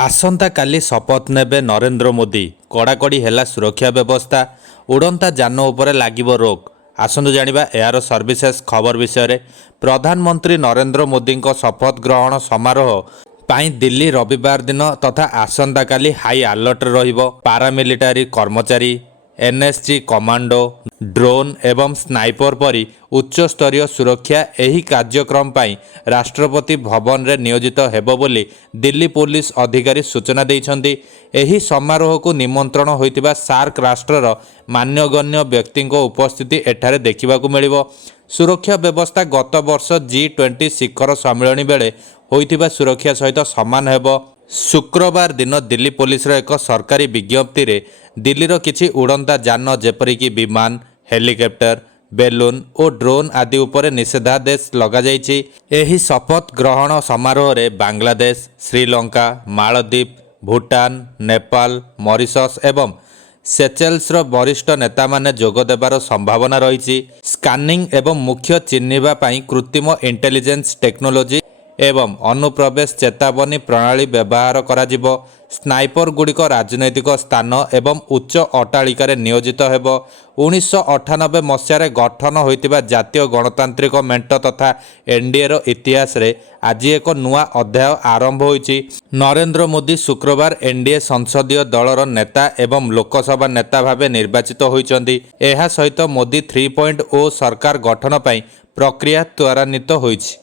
आसंता काली शपथ नेबे नरेंद्र मोदी कड़ाकड़ी हैला सुरक्षा व्यवस्था उड़ंता जान उपरे लागिबो रोक। आसंतु जानिबा एयार सर्विसेस खबर विषय। प्रधानमंत्री नरेंद्र मोदी शपथ ग्रहण समारोह पाई दिल्ली रविवार दिन तथा आसंता काली हाई अलर्ट रहिबो। पारामिलिटारी कर्मचारी एनएसजी कमांडो ड्रोन एवं स्नाइपर परी उच्च स्तरीय सुरक्षा एही कार्यक्रम पाई राष्ट्रपति भवन रे नियोजित हेबो बोली दिल्ली पुलिस अधिकारी सूचना दैछन्ती। एही समारोह को निमंत्रण होइतिबा सार्क राष्ट्रर मान्यगण्य व्यक्ति उपस्थिति एठारे देखिबाकू मिलिबो। सुरक्षा व्यवस्था गत वर्ष G20 शिखर सम्मेलन बेले होइतिबा सुरक्षा सहित समान हेबो। शुक्रवार दिन दिल्ली पुलिस एक सरकारी विज्ञप्ति रे दिल्लीर किछि उड़ंता जान जेपरिक विमान हेलिकॉप्टर बेलून और ड्रोन आदि उपरे निषेधादेश लगा जाइछि। एही शपथ ग्रहण समारोह रे बांग्लादेश श्रीलंका मालदीप भूटान नेपाल मॉरिशस एवं सेचेल्स वरिष्ठ नेता माने जोग देबार संभावना रही। स्कानिंग एवं मुख्य चिन्हिबा पाई कृत्रिम इंटेलिजेंस टेक्नोलोजी एवं अनुप्रवेश चेतावनी प्रणाली व्यवहार कराजिबो। स्नाइपर गुड़िक राजनैतिक स्थान एवं उच्च अट्टालिकार नियोजित हेबो। 1998 मसीह गठन होइतिबा जातीय गणतांत्रिक मेंट तथा एनडीएर इतिहास रे आज एक नुआ अध्याय आरंभ होइछि। नरेंद्र मोदी शुक्रवार एनडीए संसदीय दलर नेता एवं लोकसभा नेता भावे निर्वाचित होइछन्ति। एहा सहित मोदी 3.0 सरकार गठन पाई प्रक्रिया त्वरान्वित होइछि।